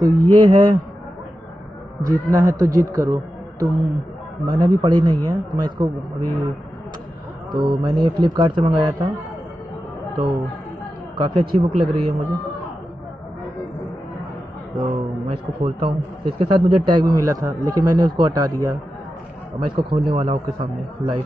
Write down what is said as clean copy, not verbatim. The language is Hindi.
तो ये है, जीतना है तो जिद करो। तुम, मैंने अभी पढ़ी नहीं है तो मैं इसको अभी, तो मैंने ये फ्लिपकार्ट से मंगाया था, तो काफ़ी अच्छी बुक लग रही है मुझे। तो मैं इसको खोलता हूँ। तो इसके साथ मुझे टैग भी मिला था, लेकिन मैंने उसको हटा दिया। अब मैं इसको खोलने वाला हूँ आपके सामने लाइव।